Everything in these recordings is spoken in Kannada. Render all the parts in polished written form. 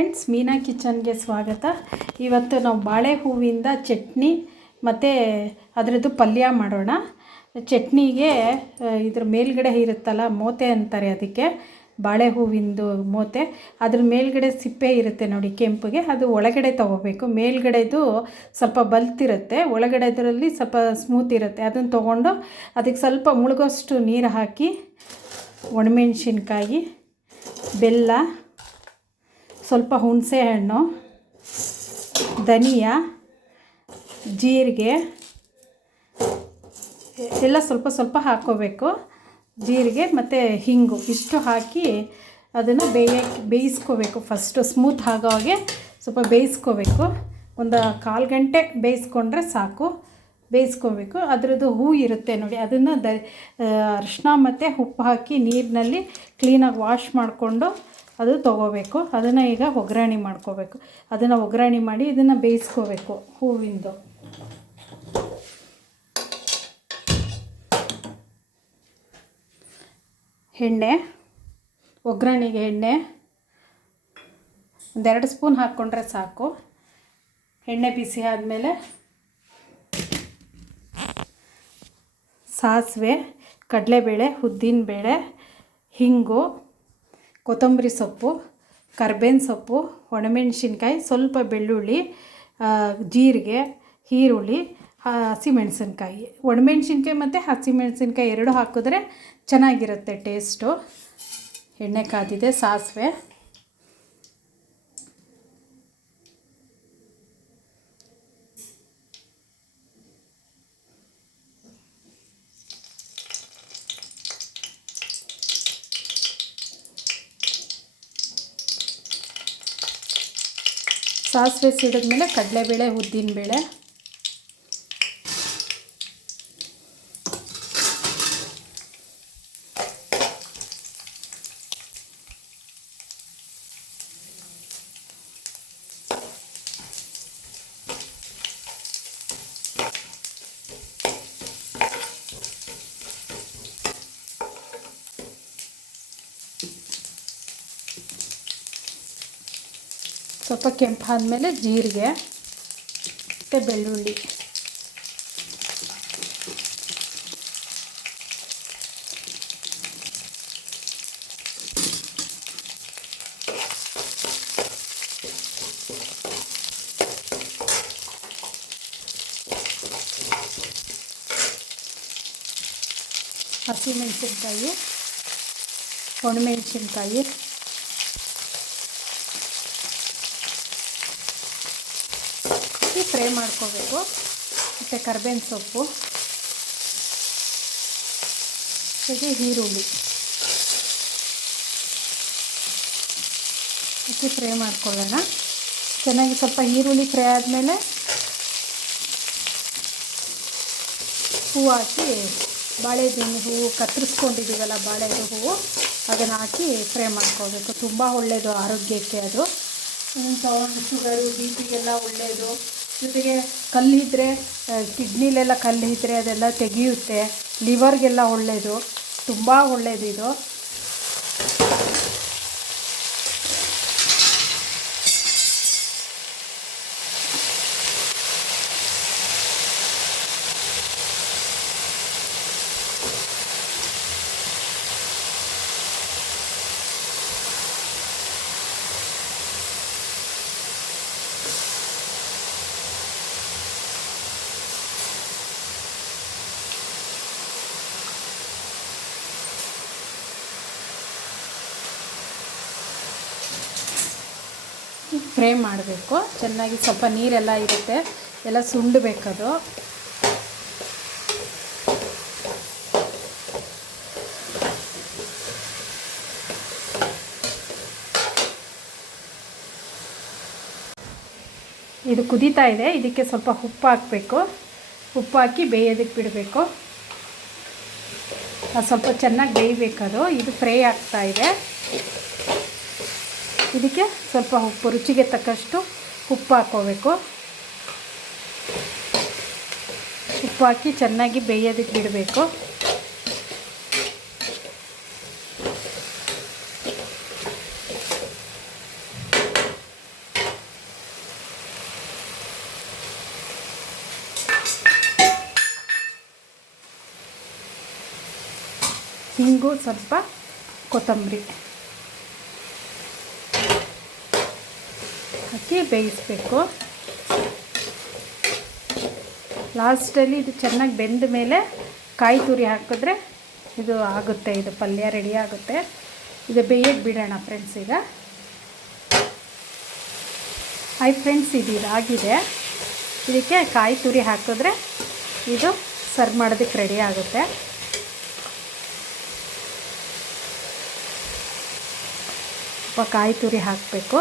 ಫ್ರೆಂಡ್ಸ್, ಮೀನಾ ಕಿಚನ್ಗೆ ಸ್ವಾಗತ. ಇವತ್ತು ನಾವು ಬಾಳೆ ಹೂವಿಂದ ಚಟ್ನಿ ಮತ್ತು ಅದರದ್ದು ಪಲ್ಯ ಮಾಡೋಣ. ಚಟ್ನಿಗೆ ಇದ್ರ ಮೇಲ್ಗಡೆ ಇರುತ್ತಲ್ಲ, ಮೋತೆ ಅಂತಾರೆ ಅದಕ್ಕೆ, ಬಾಳೆ ಹೂವಿಂದು ಮೋತೆ. ಅದ್ರ ಮೇಲ್ಗಡೆ ಸಿಪ್ಪೆ ಇರುತ್ತೆ ನೋಡಿ ಕೆಂಪಿಗೆ, ಅದು ಒಳಗಡೆ ತೊಗೋಬೇಕು. ಮೇಲ್ಗಡೆದು ಸ್ವಲ್ಪ ಬಲ್ತಿರುತ್ತೆ, ಒಳಗಡೆದರಲ್ಲಿ ಸ್ವಲ್ಪ ಸ್ಮೂತ್ ಇರುತ್ತೆ. ಅದನ್ನು ತೊಗೊಂಡು ಅದಕ್ಕೆ ಸ್ವಲ್ಪ ಮುಳುಗೋಷ್ಟು ನೀರು ಹಾಕಿ, ಒಣಮೆಣ್ಸಿನ್ಕಾಯಿ, ಬೆಲ್ಲ, ಸ್ವಲ್ಪ ಹುಣಸೆ ಹಣ್ಣು, ಧನಿಯಾ, ಜೀರಿಗೆ ಎಲ್ಲ ಸ್ವಲ್ಪ ಸ್ವಲ್ಪ ಹಾಕ್ಕೋಬೇಕು. ಜೀರಿಗೆ ಮತ್ತು ಹಿಂಗು ಇಷ್ಟು ಹಾಕಿ ಅದನ್ನು ಬೇಯಿಸ್ಕೋಬೇಕು. ಫಸ್ಟು ಸ್ಮೂತ್ ಆಗೋ ಹಾಗೆ ಸ್ವಲ್ಪ ಬೇಯಿಸ್ಕೋಬೇಕು. ಒಂದು 1/4 ಗಂಟೆ ಬೇಯಿಸ್ಕೊಂಡ್ರೆ ಸಾಕು. ಬೇಯಿಸ್ಕೋಬೇಕು. ಅದರದ್ದು ಹೂ ಇರುತ್ತೆ ನೋಡಿ, ಅದನ್ನು ಅರಿಶಿನ ಮತ್ತು ಉಪ್ಪು ಹಾಕಿ ನೀರಿನಲ್ಲಿ ಕ್ಲೀನಾಗಿ ವಾಶ್ ಮಾಡಿಕೊಂಡು ಅದು ತೊಗೋಬೇಕು. ಅದನ್ನು ಈಗ ಒಗ್ಗರಣೆ ಮಾಡ್ಕೋಬೇಕು. ಅದನ್ನು ಒಗ್ಗರಣೆ ಮಾಡಿ ಇದನ್ನು ಬೇಯಿಸ್ಕೋಬೇಕು. ಹೂವಿಂದು ಎಣ್ಣೆ, ಒಗ್ಗರಣೆಗೆ ಎಣ್ಣೆ 1-2 ಸ್ಪೂನ್ ಹಾಕ್ಕೊಂಡ್ರೆ ಸಾಕು. ಎಣ್ಣೆ ಬಿಸಿ ಆದಮೇಲೆ ಸಾಸಿವೆ, ಕಡಲೆಬೇಳೆ, ಉದ್ದಿನಬೇಳೆ, ಹಿಂಗು, ಕೊತ್ತಂಬರಿ ಸೊಪ್ಪು, ಕರ್ಬೇವಿನ ಸೊಪ್ಪು, ಒಣಮೆಣ್ಸಿನ್ಕಾಯಿ, ಸ್ವಲ್ಪ ಬೆಳ್ಳುಳ್ಳಿ, ಜೀರಿಗೆ, ಈರುಳ್ಳಿ, ಹಸಿಮೆಣಸಿನ್ಕಾಯಿ. ಒಣಮೆಣ್ಸಿನ್ಕಾಯಿ ಮತ್ತು ಹಸಿಮೆಣಸಿನ್ಕಾಯಿ 2 ಹಾಕಿದ್ರೆ ಚೆನ್ನಾಗಿರುತ್ತೆ ಟೇಸ್ಟು. ಎಣ್ಣೆ ಕಾದಿದೆ. ಸಾಸಿವೆ, ಸಾಸಿವೆ ಸಿಡಿದ್ಮೇಲೆ ಕಡಲೆಬೇಳೆ, ಉದ್ದಿನಬೇಳೆ, ಸ್ವಲ್ಪ ಕೆಂಪಾದಮೇಲೆ ಜೀರಿಗೆ ಮತ್ತು ಬೆಳ್ಳುಳ್ಳಿ, ಹಸಿಮೆಣಸಿನ್ಕಾಯಿ, ಒಣಮೆಣಸಿನ್ಕಾಯಿ, ಫ್ರೈ ಮಾಡ್ಕೋಬೇಕು. ಮತ್ತು ಕರ್ಬೇವಿನ ಸೊಪ್ಪು, ಜೊತೆ ಈರುಳ್ಳಿ ಹಾಕಿ ಫ್ರೈ ಮಾಡ್ಕೊಳ್ಳೋಣ. ಚೆನ್ನಾಗಿ ಸ್ವಲ್ಪ ಈರುಳ್ಳಿ ಫ್ರೈ ಆದಮೇಲೆ ಹೂವು ಹಾಕಿ, ಬಾಳೆಹಣ್ಣಿನ ಹೂವು ಕತ್ತರಿಸ್ಕೊಂಡಿದ್ದೀವಲ್ಲ ಬಾಳೆದು ಹೂವು, ಅದನ್ನು ಹಾಕಿ ಫ್ರೈ ಮಾಡ್ಕೋಬೇಕು. ತುಂಬ ಒಳ್ಳೆಯದು ಆರೋಗ್ಯಕ್ಕೆ ಅದು. ಶುಗರು, ಬಿ ಪಿಗೆಲ್ಲ ಒಳ್ಳೆಯದು. ಜೊತೆಗೆ ಕಲ್ಲಿದ್ದರೆ, ಕಿಡ್ನಿಲೆಲ್ಲ ಕಲ್ಲಿದ್ದರೆ ಅದೆಲ್ಲ ತೆಗೆಯುತ್ತೆ. ಲಿವರ್ಗೆಲ್ಲ ಒಳ್ಳೆಯದು, ತುಂಬ ಒಳ್ಳೆಯದು ಇದು. ಫ್ರೈ ಮಾಡಬೇಕು ಚೆನ್ನಾಗಿ. ಸ್ವಲ್ಪ ನೀರೆಲ್ಲ ಇರುತ್ತೆ, ಎಲ್ಲ ಸುಂಡಬೇಕದು. ಇದು ಕುದೀತಾ ಇದೆ. ಇದಕ್ಕೆ ಸ್ವಲ್ಪ ಉಪ್ಪು ಹಾಕಬೇಕು. ಉಪ್ಪು ಹಾಕಿ ಬೇಯೋದಕ್ಕೆ ಬಿಡಬೇಕು. ಅದು ಸ್ವಲ್ಪ ಚೆನ್ನಾಗಿ ಬೇಯಬೇಕದು. ಇದು ಫ್ರೈ ಆಗ್ತಾ ಇದೆ. ಇದಕ್ಕೆ ಸ್ವಲ್ಪ ಉಪ್ಪು, ರುಚಿಗೆ ತಕ್ಕಷ್ಟು ಉಪ್ಪು ಹಾಕ್ಕೋಬೇಕು. ಉಪ್ಪು ಹಾಕಿ ಚೆನ್ನಾಗಿ ಬೇಯೋದಕ್ಕೆ ಬಿಡಬೇಕು. ಹಿಂಗು, ಸ್ವಲ್ಪ ಕೊತ್ತಂಬರಿ ಹಾಕಿ ಬೇಯಿಸಬೇಕು. ಲಾಸ್ಟಲ್ಲಿ ಇದು ಚೆನ್ನಾಗಿ ಬೆಂದ ಮೇಲೆ ಕಾಯಿ ತುರಿ ಹಾಕಿದ್ರೆ ಇದು ಆಗುತ್ತೆ, ಇದು ಪಲ್ಯ ರೆಡಿ ಆಗುತ್ತೆ. ಇದು ಬೇಯಕ್ಕೆ ಬಿಡೋಣ ಫ್ರೆಂಡ್ಸ್. ಈಗ ಫ್ರೆಂಡ್ಸ್, ಇದು ಇದಾಗಿದೆ. ಇದಕ್ಕೆ ಕಾಯಿ ತುರಿ ಹಾಕಿದ್ರೆ ಇದು ಸರ್ವ್ ಮಾಡೋದಕ್ಕೆ ರೆಡಿ ಆಗುತ್ತೆ. ಸ್ವಲ್ಪ ಕಾಯಿ ತುರಿ ಹಾಕಬೇಕು.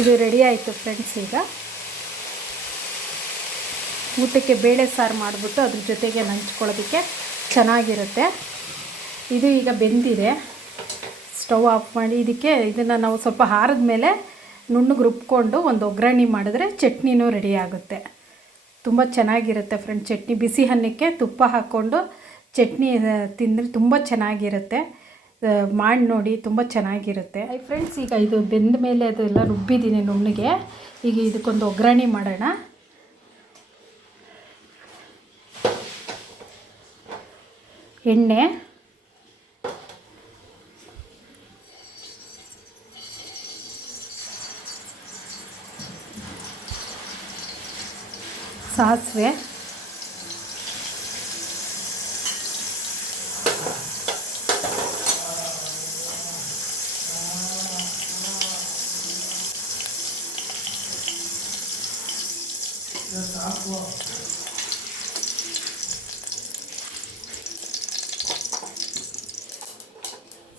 ಇದು ರೆಡಿ ಆಯಿತು ಫ್ರೆಂಡ್ಸ್. ಈಗ ಊಟಕ್ಕೆ ಬೇಳೆ ಸಾರು ಮಾಡಿಬಿಟ್ಟು ಅದ್ರ ಜೊತೆಗೆ ನಂಚ್ಕೊಳ್ಳೋದಕ್ಕೆ ಚೆನ್ನಾಗಿರುತ್ತೆ. ಇದು ಈಗ ಬೆಂದಿದೆ. ಸ್ಟವ್ ಆಫ್ ಮಾಡಿ ಇದನ್ನು ನಾವು ಸ್ವಲ್ಪ ಆರಿದ ಮೇಲೆ ನುಣ್ಣಗೆ ರುಬ್ಕೊಂಡು ಒಂದು ಒಗ್ಗರಣೆ ಮಾಡಿದ್ರೆ ಚಟ್ನಿನೂ ರೆಡಿ ಆಗುತ್ತೆ. ತುಂಬ ಚೆನ್ನಾಗಿರುತ್ತೆ ಫ್ರೆಂಡ್ಸ್. ಚಟ್ನಿ ಬಿಸಿ ಅನ್ನಕ್ಕೆ ತುಪ್ಪ ಹಾಕ್ಕೊಂಡು ಚಟ್ನಿ ತಿಂದರೆ ತುಂಬ ಚೆನ್ನಾಗಿರುತ್ತೆ. ಮಾಡಿ ನೋಡಿ, ತುಂಬ ಚೆನ್ನಾಗಿರುತ್ತೆ. ಫ್ರೆಂಡ್ಸ್, ಈಗ ಇದು ಬೆಂದ ಮೇಲೆ ಅದೆಲ್ಲ ರುಬ್ಬಿದ್ದೀನಿ ನುಣ್ಣಗೆ. ಈಗ ಇದಕ್ಕೊಂದು ಒಗ್ಗರಣೆ ಮಾಡೋಣ. ಎಣ್ಣೆ, ಸಾಸಿವೆ,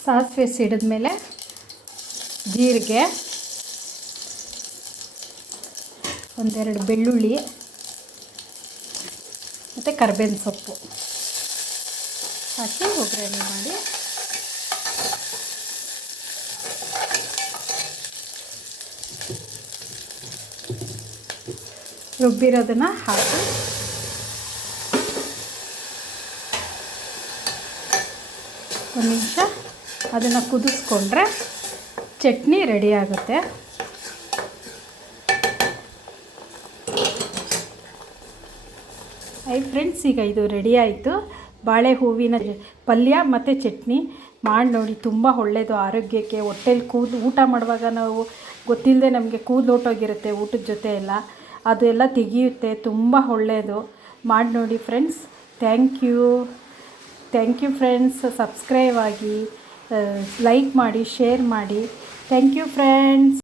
ಸಾಸಿವೆ ಸಿಡಿದ್ಮೇಲೆ ಜೀರಿಗೆ, ಒಂದೆರಡು ಬೆಳ್ಳುಳ್ಳಿ ಮತ್ತು ಕರಿಬೇವಿನ ಸೊಪ್ಪು ಹಾಕಿ ಒಗ್ಗರಣೆ ಮಾಡಿ ರುಬ್ಬಿರೋದನ್ನು ಹಾಕಿ ಒಂದು ನಿಮಿಷ ಅದನ್ನು ಕುದಿಸ್ಕೊಂಡ್ರೆ ಚಟ್ನಿ ರೆಡಿ ಆಗುತ್ತೆ. ಫ್ರೆಂಡ್ಸ್, ಈಗ ಇದು ರೆಡಿ ಆಯಿತು. ಬಾಳೆ ಹೂವಿನ ಪಲ್ಯ ಮತ್ತು ಚಟ್ನಿ ಮಾಡಿ ನೋಡಿ, ತುಂಬ ಒಳ್ಳೆಯದು ಆರೋಗ್ಯಕ್ಕೆ. ಹೊಟ್ಟೆಲಿ ಊಟ ಮಾಡುವಾಗ ನಾವು ಗೊತ್ತಿಲ್ಲದೆ ನಮಗೆ ಕೂದಲು ಹೊಟ್ಟೋಗಿರುತ್ತೆ ಊಟದ ಜೊತೆ ಎಲ್ಲ, ಅದೆಲ್ಲ ತೆಗೆಯುತ್ತೆ. ತುಂಬ ಒಳ್ಳೆಯದು. ಮಾಡಿ ನೋಡಿ friends. Thank you friends. Subscribe ಆಗಿ, ಲೈಕ್ ಮಾಡಿ, ಶೇರ್ ಮಾಡಿ. Thank you friends.